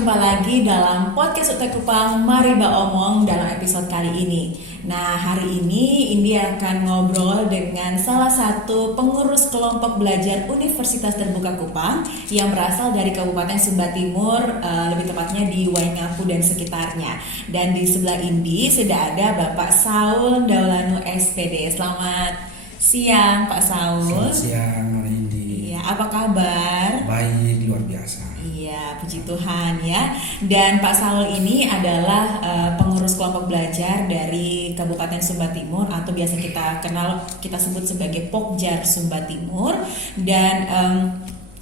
jumpa lagi dalam podcast UT Kupang Mari Ba Omong dalam episode kali ini. Nah, hari ini Indi akan ngobrol dengan salah satu pengurus kelompok belajar Universitas Terbuka Kupang yang berasal dari Kabupaten Sumba Timur, lebih tepatnya di Waingapu dan sekitarnya. Dan di sebelah Indi sudah ada Bapak Saul Daulanu SPD. Selamat siang Pak Saul. Selamat siang Indi. Iya, apa kabar? Baik, luar biasa. Iya, puji Tuhan ya. Dan Pak Saul ini adalah pengurus kelompok belajar dari Kabupaten Sumba Timur atau biasa kita sebut sebagai Pokjar Sumba Timur, dan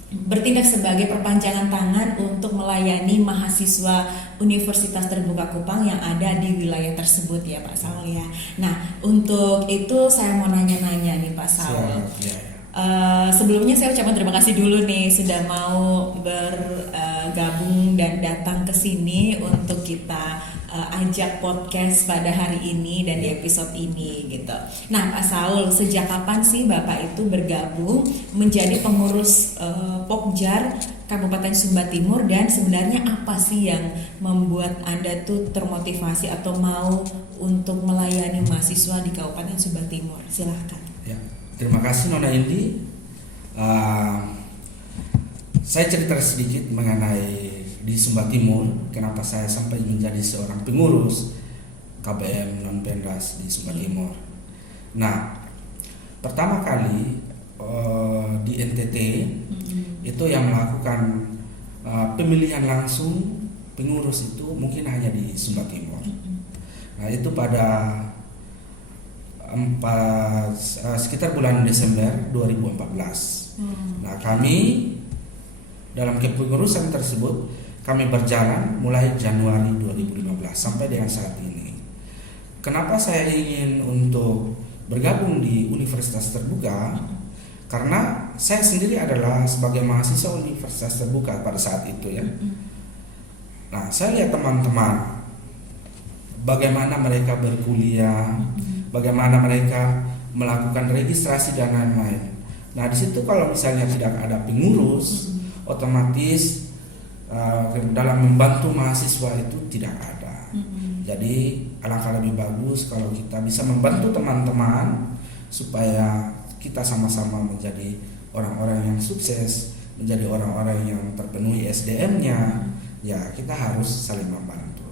bertindak sebagai perpanjangan tangan untuk melayani mahasiswa Universitas Terbuka Kupang yang ada di wilayah tersebut ya Pak Saul ya. Nah, untuk itu saya mau nanya-nanya nih Pak Saul. Sebelumnya saya ucapkan terima kasih dulu nih sudah mau bergabung dan datang ke sini untuk kita ajak podcast pada hari ini dan di episode ini gitu. Nah Pak Saul, sejak kapan sih Bapak itu bergabung menjadi pengurus Pokjar Kabupaten Sumba Timur, dan sebenarnya apa sih yang membuat Anda tuh termotivasi atau mau untuk melayani mahasiswa di Kabupaten Sumba Timur? Silahkan. Ya. Terima kasih Nona Indi. Saya cerita sedikit mengenai di Sumba Timur, kenapa saya sampai menjadi seorang pengurus KBM non Pendas di Sumba Timur. Nah, pertama kali di NTT itu yang melakukan pemilihan langsung pengurus itu mungkin hanya di Sumba Timur. Nah, itu pada sekitar bulan Desember 2014. Nah, kami dalam kepengurusan tersebut kami berjalan mulai Januari 2015 sampai dengan saat ini. Kenapa saya ingin untuk bergabung di Universitas Terbuka? Karena saya sendiri adalah sebagai mahasiswa Universitas Terbuka pada saat itu ya. Nah, saya lihat teman-teman bagaimana mereka berkuliah, bagaimana mereka melakukan registrasi dan lain-lain. Nah, di situ kalau misalnya tidak ada pengurus, otomatis dalam membantu mahasiswa itu tidak ada. Jadi alangkah lebih bagus kalau kita bisa membantu teman-teman supaya kita sama-sama menjadi orang-orang yang sukses, menjadi orang-orang yang terpenuhi SDM-nya. Ya, kita harus saling membantu.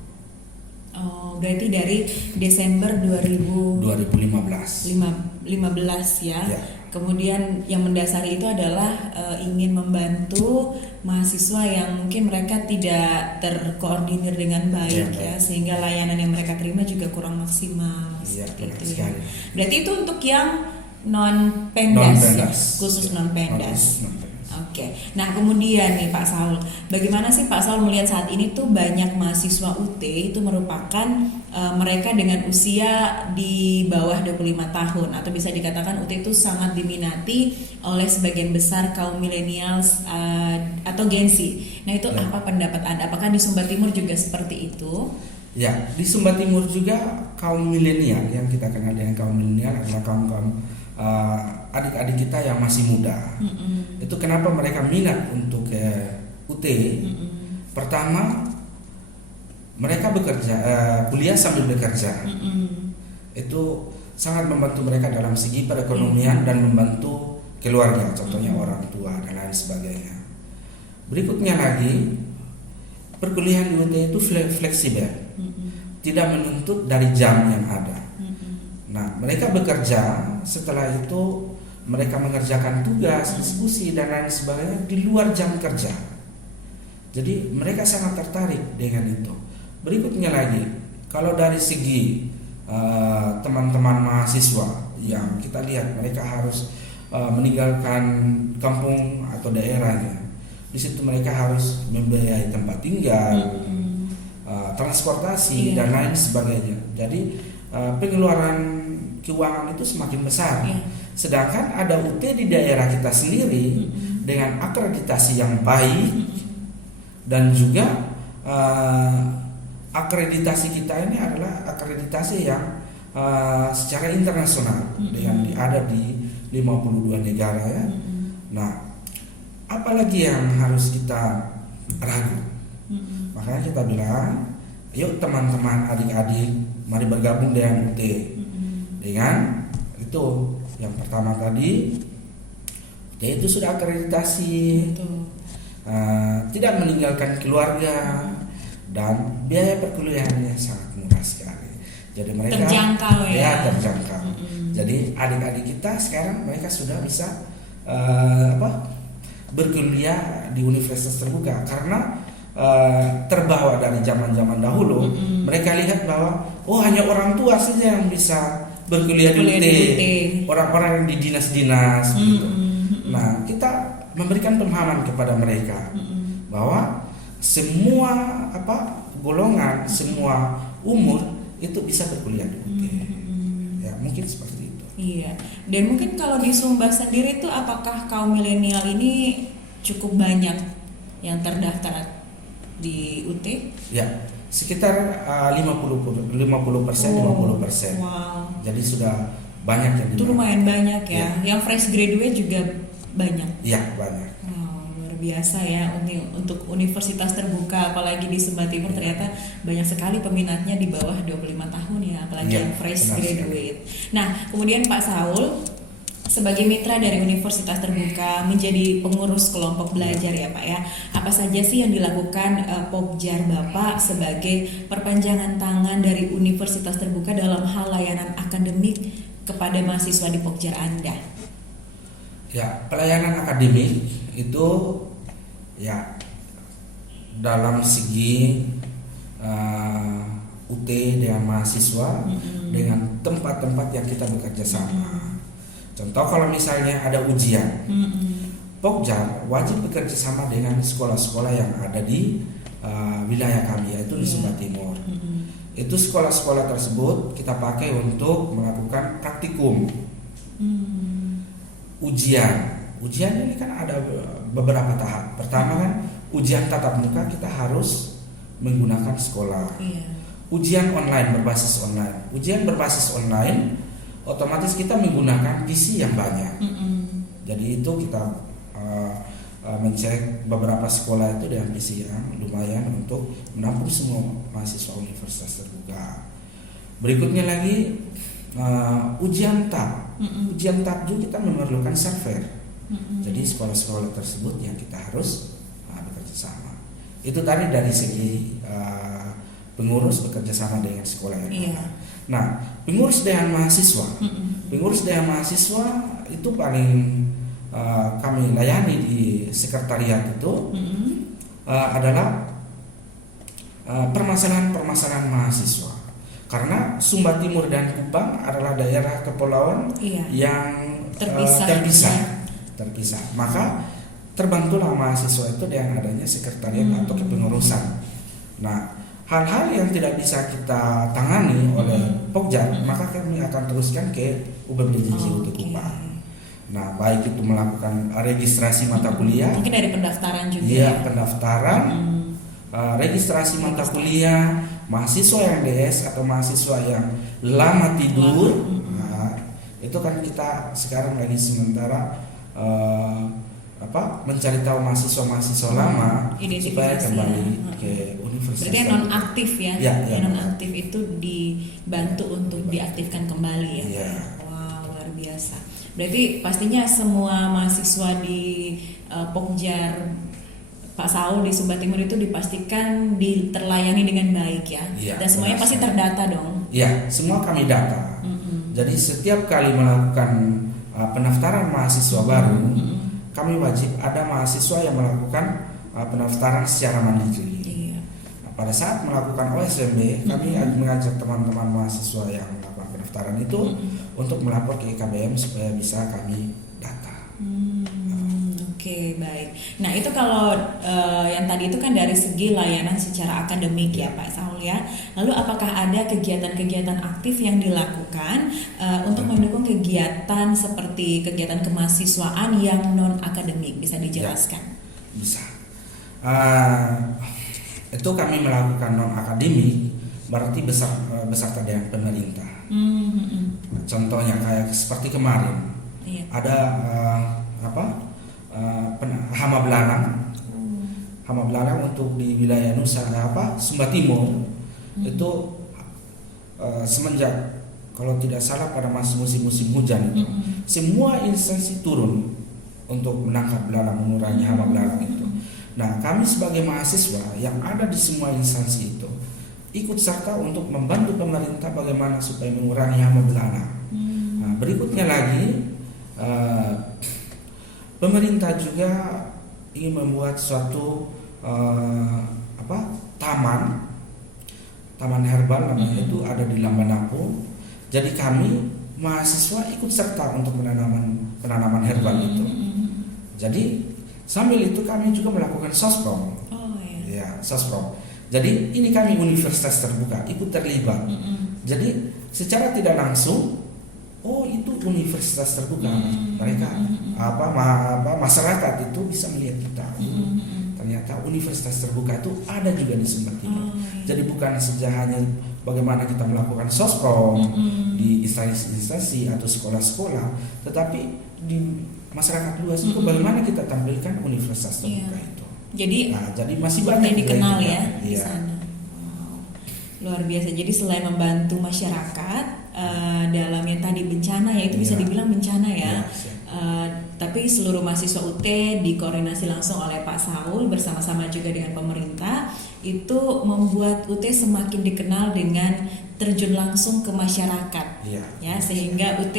Oh, berarti dari Desember 2015 ya. Kemudian yang mendasari itu adalah ingin membantu mahasiswa yang mungkin mereka tidak terkoordinir dengan baik ya, sehingga layanan yang mereka terima juga kurang maksimal. Seperti itu ya. Berarti itu untuk yang non pendas ya, khusus non pendas. Oke. Nah, kemudian nih Pak Saul, bagaimana sih Pak Saul melihat saat ini tuh banyak mahasiswa UT itu merupakan mereka dengan usia di bawah 25 tahun, atau bisa dikatakan UT itu sangat diminati oleh sebagian besar kaum milenials atau Gen Z. Nah, itu apa pendapat Anda? Apakah di Sumba Timur juga seperti itu? Ya, di Sumba Timur juga kaum milenial, yang kita kenal dengan kaum milenial adalah kaum adik-adik kita yang masih muda. Itu kenapa mereka minat untuk UT. Pertama, mereka bekerja, kuliah sambil bekerja. Itu sangat membantu mereka dalam segi perekonomian dan membantu keluarga, contohnya orang tua dan lain sebagainya. Berikutnya lagi, perkuliahan di UT itu fleksibel, tidak menuntut dari jam yang ada. Nah, mereka bekerja, setelah itu mereka mengerjakan tugas, diskusi dan lain sebagainya di luar jam kerja. Jadi mereka sangat tertarik dengan itu. Berikutnya lagi, kalau dari segi teman-teman mahasiswa yang kita lihat mereka harus meninggalkan kampung atau daerahnya. Di situ mereka harus membiayai tempat tinggal, transportasi dan lain sebagainya. Jadi pengeluaran keuangan itu semakin besar. Sedangkan ada UT di daerah kita sendiri dengan akreditasi yang baik, dan juga akreditasi kita ini adalah akreditasi yang secara internasional, dengan ada di 52 negara ya. Nah, apalagi yang harus kita ragu? Makanya kita bilang, yuk teman-teman adik-adik, mari bergabung dengan UT. Dengan itu yang pertama tadi, yaitu sudah akreditasi, tidak meninggalkan keluarga, dan biaya perkuliahannya sangat murah sekali. Jadi mereka terjangkau ya. Terjangkau. Jadi adik-adik kita sekarang mereka sudah bisa berkuliah di universitas terbuka karena terbawa dari zaman-zaman dahulu. Mereka lihat bahwa hanya orang tua saja yang bisa berkuliah di UT, orang-orang yang di dinas-dinas gitu. Nah, kita memberikan pemahaman kepada mereka bahwa semua golongan, semua umur itu bisa berkuliah di UT. Ya, mungkin seperti itu. Iya. Dan mungkin kalau di Sumba sendiri itu apakah kaum milenial ini cukup banyak yang terdaftar di UT? Ya, sekitar 50%. Wow. Jadi sudah banyak yang itu lumayan banyak ya. Yang fresh graduate juga banyak. Iya, banyak. Wow, luar biasa ya untuk universitas terbuka, apalagi di Sumba Timur ternyata banyak sekali peminatnya di bawah 25 tahun ya, apalagi yang fresh graduate. Nah, kemudian Pak Saul sebagai mitra dari Universitas Terbuka menjadi pengurus kelompok belajar ya Pak ya. Apa saja sih yang dilakukan Pokjar Bapak sebagai perpanjangan tangan dari Universitas Terbuka dalam hal layanan akademik kepada mahasiswa di Pokjar Anda? Ya, pelayanan akademik itu ya dalam segi UT dengan mahasiswa dengan tempat-tempat yang kita bekerja sama. Contoh kalau misalnya ada ujian, Pokjar wajib bekerja sama dengan sekolah-sekolah yang ada di wilayah kami, yaitu di Sumba Timur. Itu sekolah-sekolah tersebut kita pakai untuk melakukan praktikum. Ujian ini kan ada beberapa tahap. Pertama kan ujian tatap muka kita harus menggunakan sekolah. Ujian online berbasis online. Ujian berbasis online otomatis kita menggunakan PC yang banyak. Jadi itu kita mencek beberapa sekolah itu dengan PC yang lumayan untuk menampung semua mahasiswa universitas terbuka. Berikutnya lagi ujian TAP. Ujian TAP juga kita memerlukan server. Jadi sekolah-sekolah tersebut yang kita harus bekerja sama. Itu tadi dari segi pengurus bekerja sama dengan sekolah yang ada. Nah, pengurus dengan mahasiswa. Pengurus dengan mahasiswa itu paling kami layani di sekretariat itu adalah permasalahan-permasalahan mahasiswa. Karena Sumba Timur dan Kupang adalah daerah kepulauan yang terpisah. Maka terbantulah mahasiswa itu dengan adanya sekretariat atau kepengurusan. Nah, hal-hal yang tidak bisa kita tangani oleh Pokjar, maka kami akan teruskan ke UBMDJJ UT Kupang. Nah, baik itu melakukan registrasi mata kuliah, mungkin dari pendaftaran juga. Iya, pendaftaran, registrasi mata kuliah, mahasiswa yang DS atau mahasiswa yang lama tidur. Nah, itu kan kita sekarang lagi sementara mencari tahu mahasiswa lama supaya kembali ke universitas. Berarti non aktif ya, non aktif itu dibantu untuk diaktifkan kembali ya. Wow, luar biasa. Berarti pastinya semua mahasiswa di Pokjar Pak Saul di Sumba Timur itu dipastikan terlayani dengan baik ya. Dan semuanya pasti terdata dong. Iya, semua kami data. Jadi setiap kali melakukan pendaftaran mahasiswa baru, kami wajib ada mahasiswa yang melakukan pendaftaran secara mandiri. Nah, pada saat melakukan OSMB, kami mengajak teman-teman mahasiswa yang melakukan pendaftaran itu untuk melapor ke IKBM supaya bisa kami data. Oke, baik. Nah, itu kalau yang tadi itu kan dari segi layanan secara akademik ya Pak Saul ya. Lalu apakah ada kegiatan-kegiatan aktif yang dilakukan untuk mendukung kegiatan seperti kegiatan kemahasiswaan yang non akademik? Bisa dijelaskan? Ya, bisa. Itu kami melakukan non akademik berarti beserta dengan pemerintah. Contohnya kayak seperti kemarin ada hama belalang. hama belalang untuk di wilayah Sumba Timur itu semenjak kalau tidak salah pada musim hujan itu semua instansi turun untuk menangkap belalang, mengurangi hama belalang itu. Nah, kami sebagai mahasiswa yang ada di semua instansi itu ikut serta untuk membantu pemerintah bagaimana supaya mengurangi hama belalang. Nah, berikutnya lagi pemerintah juga ingin membuat suatu taman herbal namanya itu ada di Lambanapo. Jadi kami mahasiswa ikut serta untuk penanaman herbal itu. Jadi sambil itu kami juga melakukan sosprom. Ya, sosprom. Jadi ini kami universitas terbuka ikut terlibat. Jadi secara tidak langsung, itu universitas terbuka. Mereka masyarakat itu bisa melihat kita. Ternyata universitas terbuka itu ada juga di Sumba Timur. Jadi bukan saja hanya bagaimana kita melakukan sosprom di instansi atau sekolah-sekolah, tetapi di masyarakat luas itu bagaimana kita tampilkan universitas terbuka itu. Jadi masih banyak yang dikenal ya di iya. sana. Luar biasa. Jadi selain membantu masyarakat dalam yang tadi bencana ya itu bisa dibilang bencana ya. Tapi seluruh mahasiswa UT dikoordinasi langsung oleh Pak Saul bersama-sama juga dengan pemerintah itu membuat UT semakin dikenal dengan terjun langsung ke masyarakat ya sehingga UT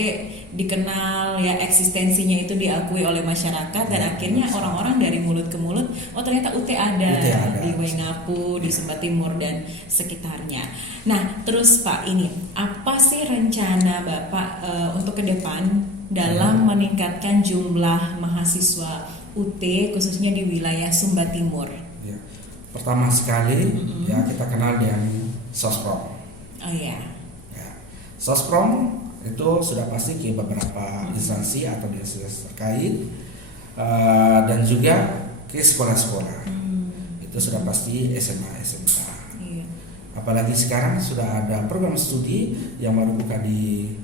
dikenal ya eksistensinya itu diakui oleh masyarakat dan akhirnya orang-orang dari mulut ke mulut ternyata UT ada di Waingapu, di Sumba Timur dan sekitarnya. Nah terus Pak, ini apa sih rencana Bapak untuk ke depan dalam meningkatkan jumlah mahasiswa UT khususnya di wilayah Sumba Timur? Ya. Pertama sekali ya kita kenal dengan sosprom. Ya. Sosprom itu sudah pasti ke beberapa instansi atau dinas terkait dan juga ke sekolah-sekolah. Itu sudah pasti SMA, SMK. Apalagi sekarang sudah ada program studi yang baru buka di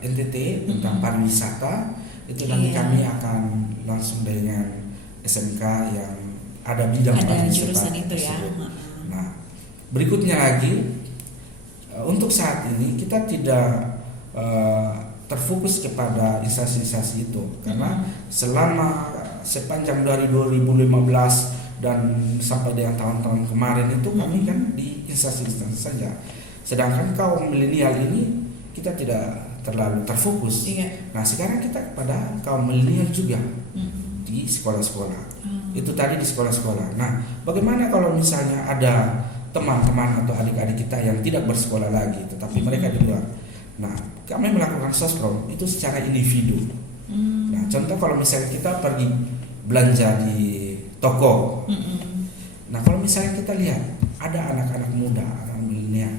NTT tentang pariwisata. Itu nanti kami akan langsung dengan SMK yang ada bidang pariwisata jurusan itu tersebut. Nah, berikutnya lagi untuk saat ini kita tidak terfokus kepada instansi-instansi itu karena sepanjang dari 2015 dan sampai dengan tahun-tahun kemarin itu kami kan di instansi-instansi saja. Sedangkan kaum milenial ini kita tidak terlalu terfokus. Nah, sekarang kita kepada kaum milenial juga di sekolah-sekolah. Itu tadi di sekolah-sekolah. Nah, bagaimana kalau misalnya ada teman-teman atau adik-adik kita yang tidak bersekolah lagi tetapi mereka di luar. Nah, kami melakukan sosprom itu secara individu. Nah, contoh kalau misalnya kita pergi belanja di toko. Nah, kalau misalnya kita lihat ada anak-anak muda, anak milenial,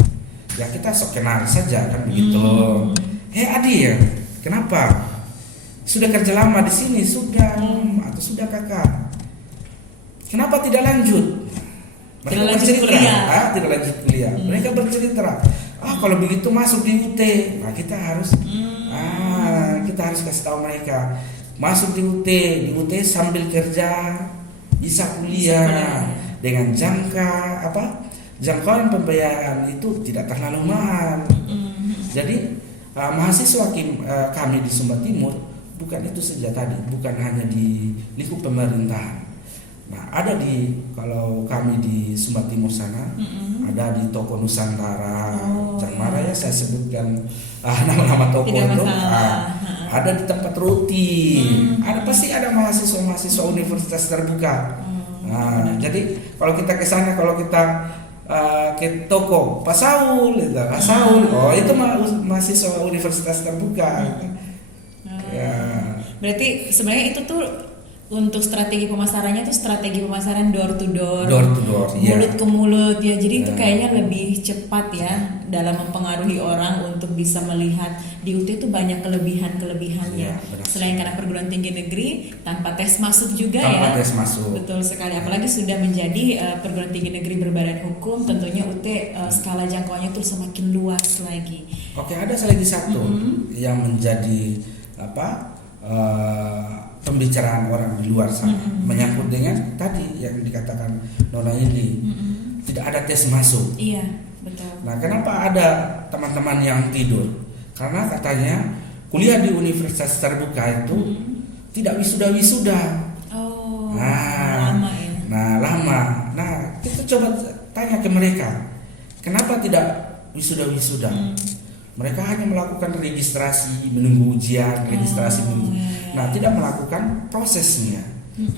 ya kita sok kenal saja kan begitu. Adi ya, kenapa? Sudah kerja lama di sini, sudah atau sudah kakak? Kenapa tidak lanjut? Mereka bercerita, tidak lanjut kuliah. Mereka bercerita, kalau begitu masuk di UT. Nah, kita harus kasih tahu mereka masuk di UT sambil kerja bisa kuliah dengan jangkauan pembayaran itu tidak terlalu mahal. Jadi mahasiswa kami di Sumba Timur bukan itu saja tadi, bukan hanya di lingkup pemerintahan. Nah, ada kalau kami di Sumba Timur sana, ada di Toko Nusantara, Jangmara ya saya sebutkan nama-nama toko itu. Ada di tempat roti, pasti ada mahasiswa universitas terbuka. Nah, jadi kalau kita ke sana, kalau kita ke toko Pak Saul, itu mahasiswa universitas terbuka. Ya. Berarti sebenarnya itu tuh untuk strategi pemasarannya tuh strategi pemasaran door to door, mulut ke mulut ya. Jadi itu kayaknya lebih cepat ya dalam mempengaruhi orang untuk bisa melihat di UT itu banyak kelebihannya. Selain karena perguruan tinggi negeri tanpa tes masuk juga tanpa tes masuk. Betul sekali. Apalagi sudah menjadi perguruan tinggi negeri berbadan hukum, tentunya UT skala jangkauannya tuh semakin luas lagi. Oke, ada lagi satu yang menjadi pembicaraan orang di luar sana menyangkut dengan tadi yang dikatakan Nona ini tidak ada tes masuk. Iya, betul. Nah, kenapa ada teman-teman yang tidur? Karena katanya kuliah di universitas terbuka itu tidak wisuda-wisuda. Oh, Nah, lama ya. lama. Nah, kita coba tanya ke mereka, kenapa tidak wisuda-wisuda? Mereka hanya melakukan registrasi, menunggu ujian, registrasi menunggu. Nah, tidak melakukan prosesnya.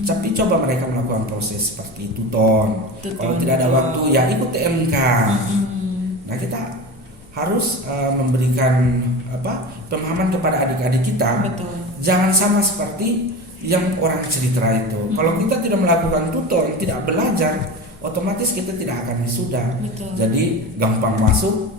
Tapi coba mereka melakukan proses seperti tuton. Kalau tidak ada waktu, ya ikut TMK. Nah, kita harus memberikan pemahaman kepada adik-adik kita. Betul. Jangan sama seperti yang orang cerita itu. Kalau kita tidak melakukan tuton, tidak belajar, otomatis kita tidak akan wisuda. Betul. Jadi gampang masuk,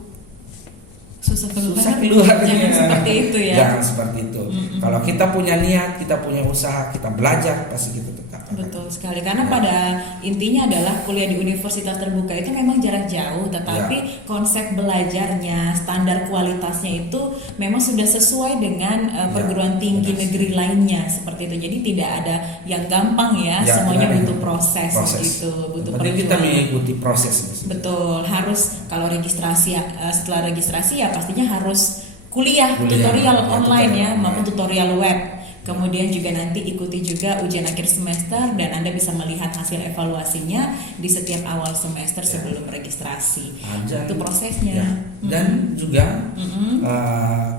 susah keluar. Jangan seperti itu ya. Jangan seperti itu. Kalau kita punya niat, kita punya usaha, kita belajar, pasti kita tetap akan. Betul sekali, karena pada intinya adalah kuliah di universitas terbuka itu memang jarak jauh, tetapi konsep belajarnya, standar kualitasnya itu memang sudah sesuai dengan perguruan tinggi negeri lainnya seperti itu. Jadi tidak ada yang gampang ya, semuanya butuh proses. Gitu, butuh perjuangan. Kita mengikuti proses. Betul, harus kalau registrasi setelah registrasi ya pastinya harus kuliah tutorial online ya, maupun tutorial web. Kemudian juga nanti ikuti juga ujian akhir semester dan Anda bisa melihat hasil evaluasinya di setiap awal semester sebelum registrasi. Itu prosesnya. Dan juga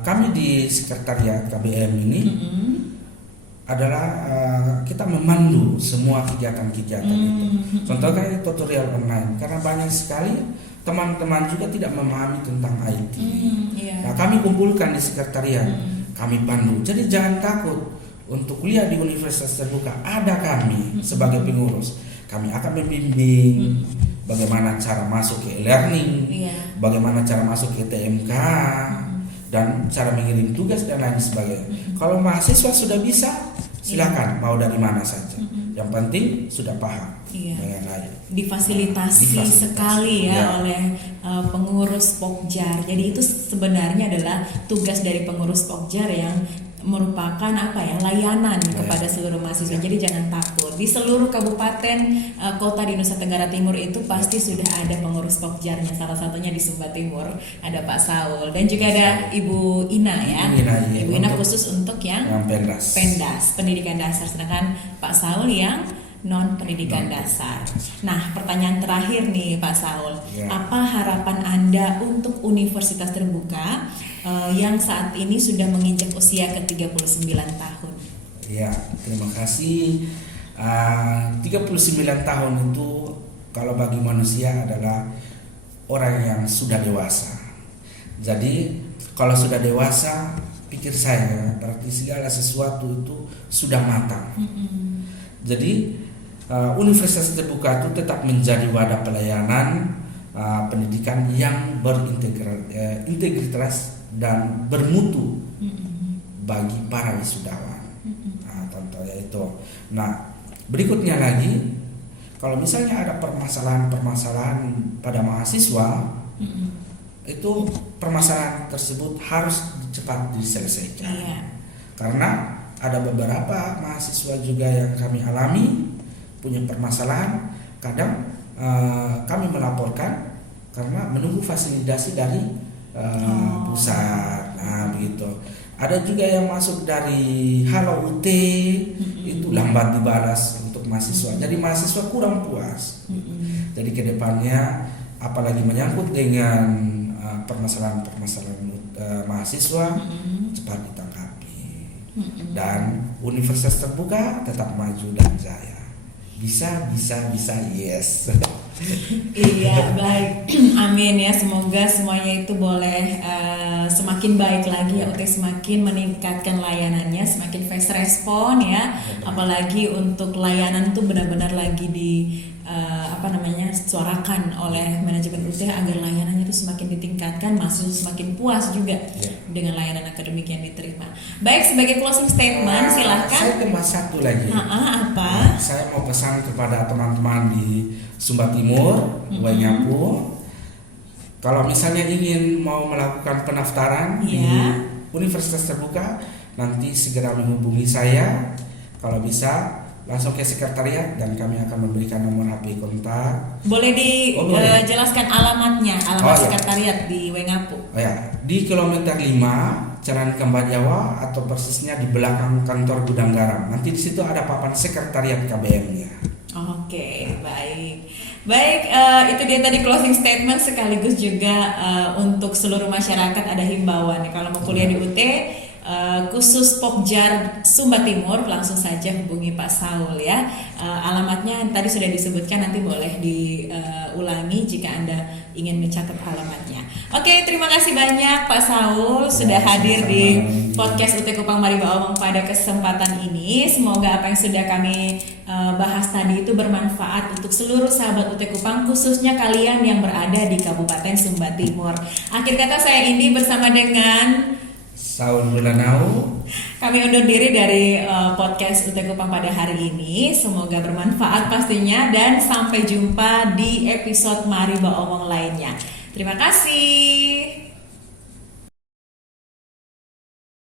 kami di sekretariat KBM ini adalah kita memandu semua kegiatan-kegiatan itu. Contohnya tutorial online, karena banyak sekali teman-teman juga tidak memahami tentang IT. Nah, kami kumpulkan di sekretariat, kami pandu. Jadi jangan takut untuk kuliah di universitas terbuka. Ada kami sebagai pengurus. Kami akan membimbing bagaimana cara masuk ke e-learning, bagaimana cara masuk ke TMK, dan cara mengirim tugas dan lain sebagainya. Kalau mahasiswa sudah bisa, silakan mau dari mana saja. Yang penting sudah paham. Difasilitasi sekali ya oleh pengurus Pokjar. Jadi itu sebenarnya adalah tugas dari pengurus Pokjar yang merupakan layanan kepada seluruh mahasiswa. Jadi jangan takut. Di seluruh kabupaten kota di Nusa Tenggara Timur itu pasti sudah ada pengurus Pokjarnya. Salah satunya di Sumba Timur ada Pak Saul dan juga ada Ibu Ina ya. Ibu Ina khusus untuk yang pendas, pendidikan dasar, sedangkan Pak Saul yang non pendidikan dasar. Nah, pertanyaan terakhir nih Pak Saul, apa harapan Anda untuk universitas terbuka yang saat ini sudah menginjak usia ke-39 tahun? Ya, terima kasih. 39 tahun itu kalau bagi manusia adalah orang yang sudah dewasa. Jadi kalau sudah dewasa, pikir saya berarti segala sesuatu itu sudah matang. Jadi universitas terbuka itu tetap menjadi wadah pelayanan pendidikan yang berintegritas dan bermutu bagi para wisudawan. Contohnya itu. Nah, berikutnya lagi, kalau misalnya ada permasalahan pada mahasiswa, itu permasalahan tersebut harus cepat diselesaikan. Karena ada beberapa mahasiswa juga yang kami alami punya permasalahan, kadang kami melaporkan karena menunggu fasilitasi dari pusat. Nah, begitu. Ada juga yang masuk dari Halo UT, itu lambat dibalas untuk mahasiswa. Jadi mahasiswa kurang puas. Jadi kedepannya apalagi menyangkut dengan permasalahan-permasalahan mahasiswa cepat ditanggapi. Dan universitas terbuka tetap maju dan jaya. Bisa, yes. Iya, baik. Amin ya, semoga semuanya itu boleh semakin baik lagi ya, semakin meningkatkan layanannya, semakin fast respon ya. Apalagi untuk layanan itu benar-benar lagi di suarakan oleh manajemen UT agar layanannya itu semakin ditingkatkan, mahasiswa semakin puas juga dengan layanan akademik yang diterima. Baik, sebagai closing statement silahkan. Saya cuma satu lagi. Apa? Saya mau pesan kepada teman-teman di Sumba Timur, Waingapu, kalau misalnya ingin mau melakukan pendaftaran di universitas terbuka, nanti segera menghubungi saya. Kalau bisa langsung ke sekretariat dan kami akan memberikan nomor HP kontak. Boleh boleh. dijelaskan alamatnya, sekretariat di Wengapu. Oh ya, di kilometer 5 Jalan Kembar Jawa atau persisnya di belakang kantor gudang garam. Nanti di situ ada papan sekretariat KBM-nya. Oke, baik. Baik, itu dia tadi closing statement sekaligus juga untuk seluruh masyarakat ada himbauan. Kalau mau kuliah di UT, khusus Pokjar Sumba Timur, langsung saja hubungi Pak Saul ya. Alamatnya tadi sudah disebutkan, nanti boleh diulangi jika Anda ingin mencatat alamatnya. Oke, terima kasih banyak Pak Saul sudah hadir di podcast UT Kupang Mariba Omong pada kesempatan ini. Semoga apa yang sudah kami bahas tadi itu bermanfaat untuk seluruh sahabat UT Kupang, khususnya kalian yang berada di Kabupaten Sumba Timur. Akhir kata saya Indi bersama dengan Saul Bulanau. Kami undur diri dari podcast UT Kupang pada hari ini. Semoga bermanfaat pastinya, dan sampai jumpa di episode Mariba Omong lainnya. Terima kasih.